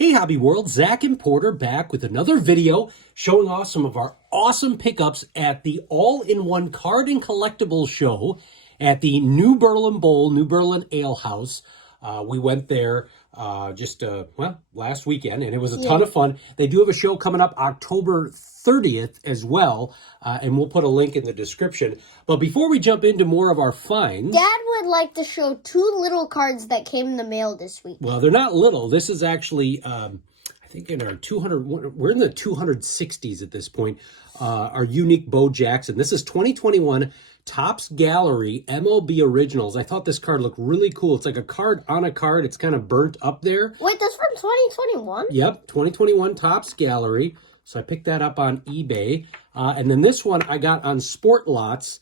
Hey Hobby World, Zach and Porter back with another video showing off some of our awesome pickups at the All-in-One Card and Collectible Show at the New Berlin Bowl, New Berlin Ale House. We went there last weekend, and it was a ton of fun. They do have a show coming up October 30th as well, and we'll put a link in the description. But before we jump into more of our finds... Dad would like to show two little cards that came in the mail this week. Well, they're not little. This is actually, I think in our 200, we're in the 260s at this point, our unique Bo Jackson. This is 2021 Topps Gallery MLB Originals. I thought this card looked really cool. It's like a card on a card. It's kind of burnt up there. Wait, that's from 2021? Yep, 2021 Topps Gallery. So I picked that up on eBay. And then this one I got on Sport Lots.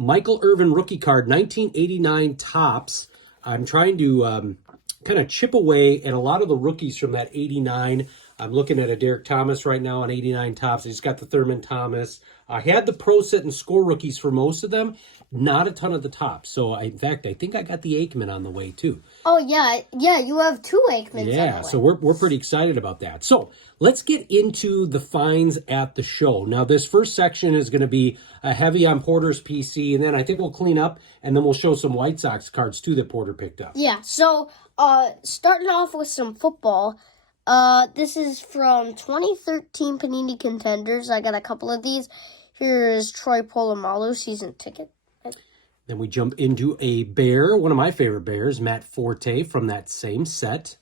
Michael Irvin rookie card, 1989 Topps. I'm trying to kind of chip away at a lot of the rookies from that 89. I'm looking at a Derek Thomas right now on 89 Topps. I just got the Thurman Thomas. I had the Pro Set and Score rookies for most of them. Not a ton of the Topps. So, in fact, I think I got the Aikman on the way, too. Oh, yeah. Yeah, you have two Aikmans on the way. So we're pretty excited about that. So, let's get into the finds at the show. Now, this first section is going to be heavy on Porter's PC, and then I think we'll clean up, and then we'll show some White Sox cards, too, that Porter picked up. Yeah, so starting off with some football. This is from 2013 Panini Contenders. I got a couple of these. Here's Troy Polamalu season ticket. Then we jump into a bear, one of my favorite bears, Matt Forte from that same set.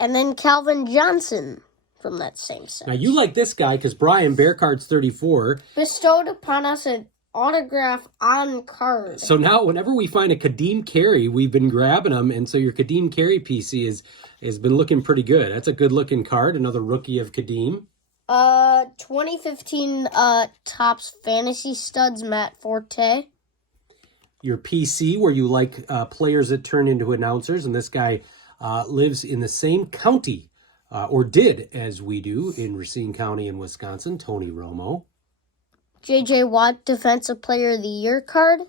And then Calvin Johnson from that same set. Now you like this guy because Brian, Bear Cards 34, bestowed upon us an autograph on card. So now whenever we find a Kadeem Carey, we've been grabbing them, and so your Kadeem Carey PC has been looking pretty good. That's a good looking card, another rookie of Kadeem. 2015 Topps Fantasy Studs Matt Forte. Your PC, where you like players that turn into announcers, and this guy lives in the same county, or did, as we do, in Racine County in Wisconsin, Tony Romo. J.J. Watt Defensive Player of the Year card.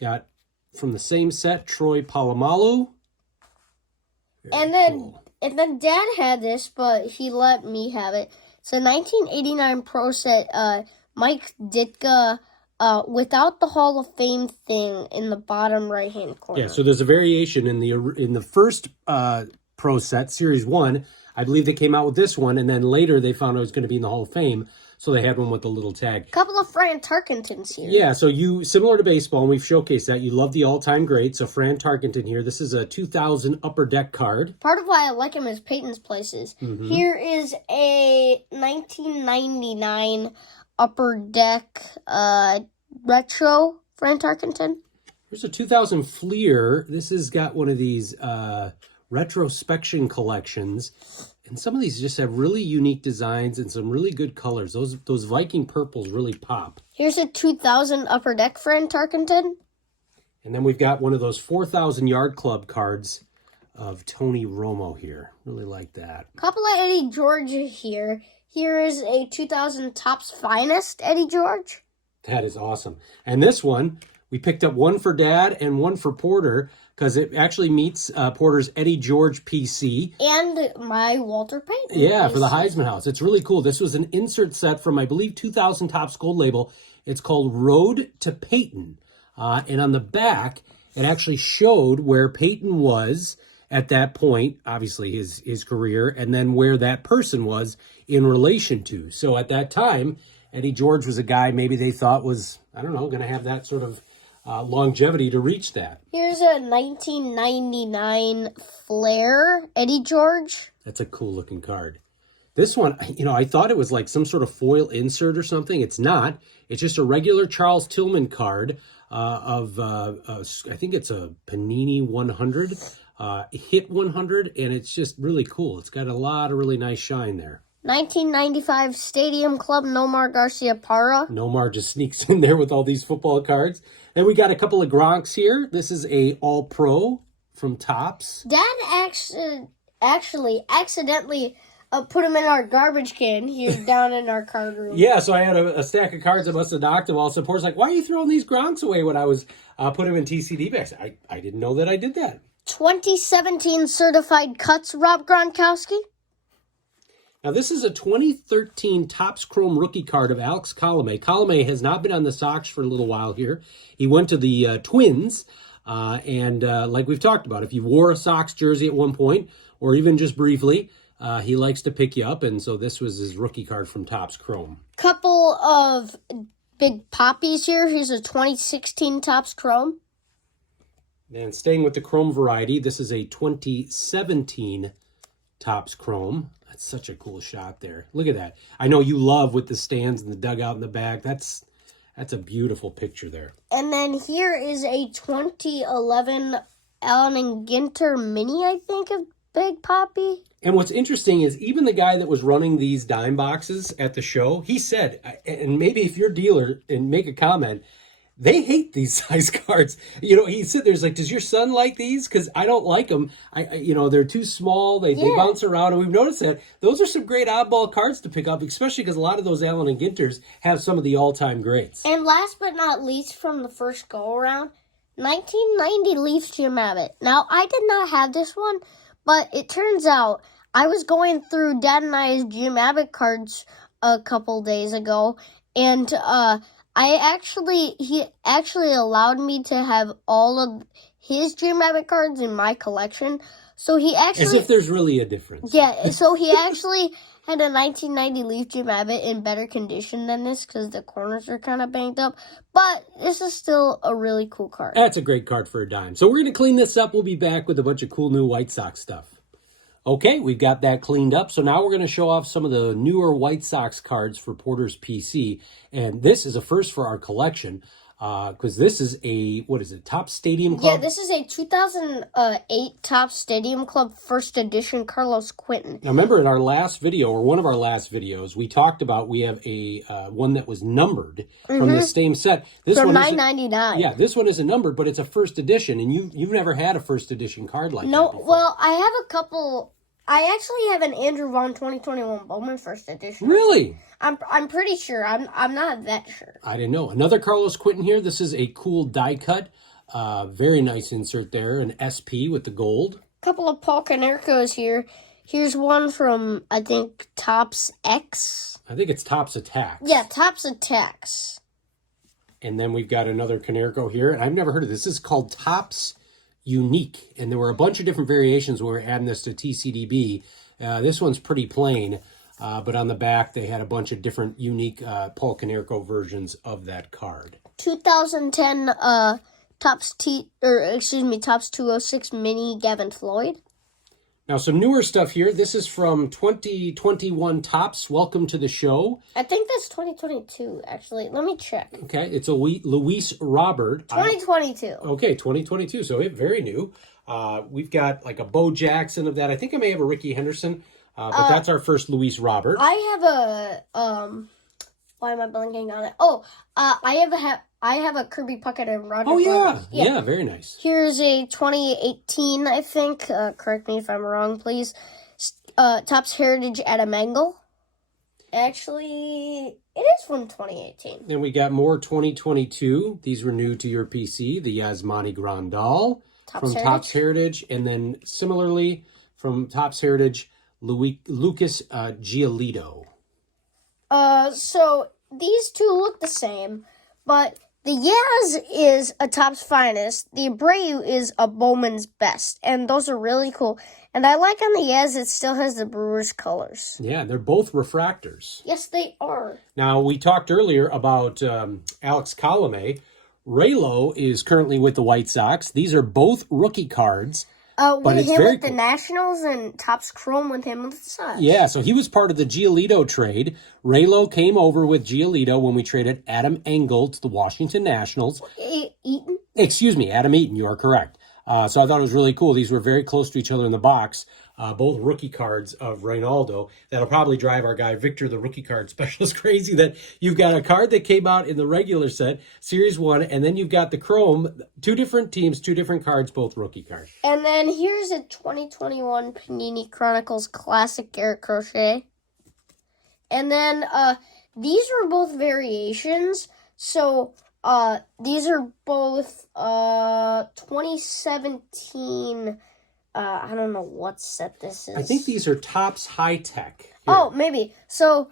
Got, from the same set, Troy Polamalu. And then Dad had this, but he let me have it. It's a 1989 Pro Set, Mike Ditka, without the Hall of Fame thing in the bottom right-hand corner. Yeah, so there's a variation in the first Pro Set, Series 1. I believe they came out with this one, and then later they found it was going to be in the Hall of Fame, so they had one with the little tag. Couple of Fran Tarkentons here. Yeah, so you, similar to baseball, and we've showcased that, you love the all-time great. So Fran Tarkenton here. This is a 2000 Upper Deck card. Part of why I like him is Peyton's Places. Mm-hmm. Here is a 1999 Upper Deck retro Fran Tarkenton. Here's a 2000 Fleer. This has got one of these retrospection collections. And some of these just have really unique designs and some really good colors. Those Viking purples really pop. Here's a 2000 Upper Deck Fran Tarkenton. And then we've got one of those 4,000 Yard Club cards of Tony Romo here. Really like that. Couple of Eddie George here. Here is a 2000 Topps Finest Eddie George. That is awesome. And this one, we picked up one for Dad and one for Porter because it actually meets Porter's Eddie George PC. And my Walter Payton. Yeah, PC. for the Heisman House. It's really cool. This was an insert set from, I believe, 2000 Topps Gold Label. It's called Road to Peyton. And on the back, it actually showed where Peyton was at that point, obviously his career, and then where that person was in relation to. So at that time, Eddie George was a guy maybe they thought was, I don't know, going to have that sort of longevity to reach that. Here's a 1999 Flair Eddie George. That's a cool looking card. This one, I thought it was like some sort of foil insert or something. It's not. It's just a regular Charles Tillman card I think it's a Panini 100, Hit 100, and it's just really cool. It's got a lot of really nice shine there. 1995 Stadium Club Nomar Garciaparra. Nomar just sneaks in there with all these football cards. Then we got a couple of Gronks here. This is a All-Pro from Topps. Dad actually accidentally put them in our garbage can here down in our card room. Yeah, so I had a stack of cards that must have knocked them all. Support's like, why are you throwing these Gronks away when I was putting them in TCD bags? I didn't know that I did that. 2017 certified cuts, Rob Gronkowski. Now, this is a 2013 Topps Chrome rookie card of Alex Colomé. Colomé has not been on the Sox for a little while here. He went to the Twins, and like we've talked about, if you wore a Sox jersey at one point, or even just briefly, he likes to pick you up, and so this was his rookie card from Topps Chrome. Couple of big poppies here. Here's a 2016 Topps Chrome. And staying with the Chrome variety, this is a 2017 Topps Chrome. That's such a cool shot there. Look at that. I know you love with the stands and the dugout in the back. That's a beautiful picture there. And then here is a 2011 Allen and Ginter mini, I think, of Big Poppy. And what's interesting is even the guy that was running these dime boxes at the show, he said, and maybe if you're a dealer and make a comment, they hate these size cards. You know, he said, "There's like, does your son like these? Because I don't like them. They're too small. They bounce around." And we've noticed that those are some great oddball cards to pick up, especially because a lot of those Allen and Ginters have some of the all-time greats. And last but not least, from the first go-around, 1990 Leafs Jim Abbott. Now, I did not have this one, but it turns out I was going through Dad and I's Jim Abbott cards a couple days ago, and he actually allowed me to have all of his Jim Abbott cards in my collection. So he actually... As if there's really a difference. Yeah, so he actually had a 1990 Leaf Jim Abbott in better condition than this because the corners are kind of banged up. But this is still a really cool card. That's a great card for a dime. So we're going to clean this up. We'll be back with a bunch of cool new White Sox stuff. Okay, we've got that cleaned up. So now we're going to show off some of the newer White Sox cards for Porter's PC. And this is a first for our collection because this is a, Topps Stadium Club? Yeah, this is a 2008 Topps Stadium Club first edition Carlos Quentin. Now remember in our last video, or one of our last videos, we talked about we have a one that was numbered from the same set. This from one $9.99. Yeah, this one isn't numbered, but it's a first edition. And you've never had a first edition card like that before. Well, I have a couple... I actually have an Andrew Vaughn 2021 Bowman first edition. Really? I'm pretty sure. I'm not that sure. I didn't know. Another Carlos Quentin here. This is a cool die cut. Very nice insert there. An SP with the gold. Couple of Paul Konerkos here. Here's one from, I think, Topps X. I think it's Topps Attacks. Yeah, Topps Attacks. And then we've got another Konerko here. And I've never heard of this. This is called Topps Unique, and there were a bunch of different variations when we were adding this to TCDB. This one's pretty plain, but on the back they had a bunch of different unique Paul Konerko versions of that card. 2010 Topps 206 Mini Gavin Floyd. Now some newer stuff here. This is from 2021 Topps. Welcome to the show. I think that's 2022, actually. Let me check. Okay, it's a Luis Robert. 2022. Okay, 2022, so very new. We've got like a Bo Jackson of that. I think I may have a Ricky Henderson, but that's our first Luis Robert. I have a, why am I blanking on it? Oh, I have a Kirby Puckett and Roger. Oh, yeah, very nice. Here's a 2018, I think. Correct me if I'm wrong, please. Topps Heritage Adam Engel. Actually, it is from 2018. And we got more 2022. These were new to your PC. The Yasmani Grandal from Topps Heritage. And then similarly from Topps Heritage, Lucas Giolito. So these two look the same, but the Yaz is a Topps Finest. The Abreu is a Bowman's Best. And those are really cool. And I like on the Yaz, it still has the Brewers colors. Yeah, they're both refractors. Yes, they are. Now, we talked earlier about Alex Colomé. Raylo is currently with the White Sox. These are both rookie cards. With him with the Nationals and Topps Chrome with him with the Sox. Yeah, so he was part of the Giolito trade. Raylo came over with Giolito when we traded Adam Engel to the Washington Nationals. Eaton? Excuse me, Adam Eaton, you are correct. So I thought it was really cool. These were very close to each other in the box. Both rookie cards of Reynaldo. That'll probably drive our guy Victor, the rookie card specialist, crazy that you've got a card that came out in the regular set, Series 1, and then you've got the Chrome, two different teams, two different cards, both rookie cards. And then here's a 2021 Panini Chronicles Classic Garrett Crochet. And then these were both variations. So These are both 2017. I don't know what set this is. I think these are Topps High Tech. Here. Oh, maybe. So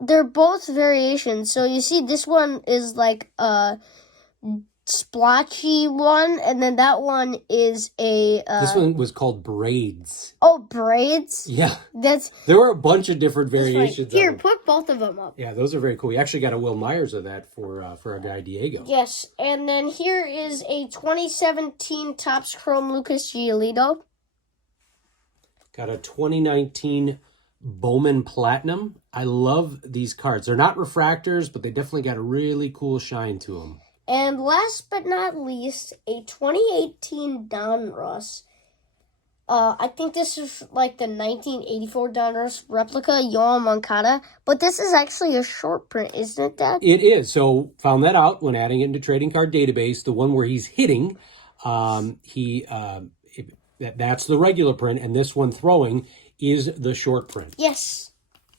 they're both variations. So you see, this one is like a splotchy one, and then that one is a. This one was called Braids. Oh, braids. Yeah, There were a bunch of different variations. Here, of them. put both of them up. Yeah, those are very cool. We actually got a Will Myers of that for our guy Diego. Yes, and then here is a 2017 Topps Chrome Lucas Giolito. Got a 2019 Bowman Platinum. I love these cards. They're not refractors, but they definitely got a really cool shine to them. And last but not least, a 2018 Donruss. I think this is like the 1984 Donruss replica, Yoel Moncada. But this is actually a short print, isn't it, Dad? It is. So found that out when adding it into Trading Card Database. The one where he's hitting, that's the regular print, and this one throwing is the short print. Yes.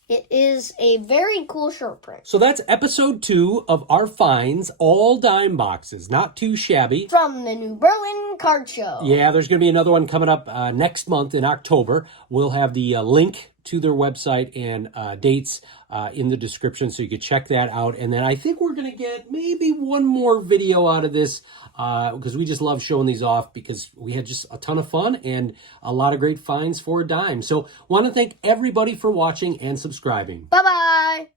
It is a very cool short print. So that's episode 2 of our finds, all dime boxes. Not too shabby. From the New Berlin Card Show. Yeah, there's going to be another one coming up next month in October. We'll have the link to their website and dates in the description, so you can check that out. And then I think we're going to get maybe one more video out of this because we just love showing these off because we had just a ton of fun and a lot of great finds for a dime. So want to thank everybody for watching and subscribing. Bye-bye.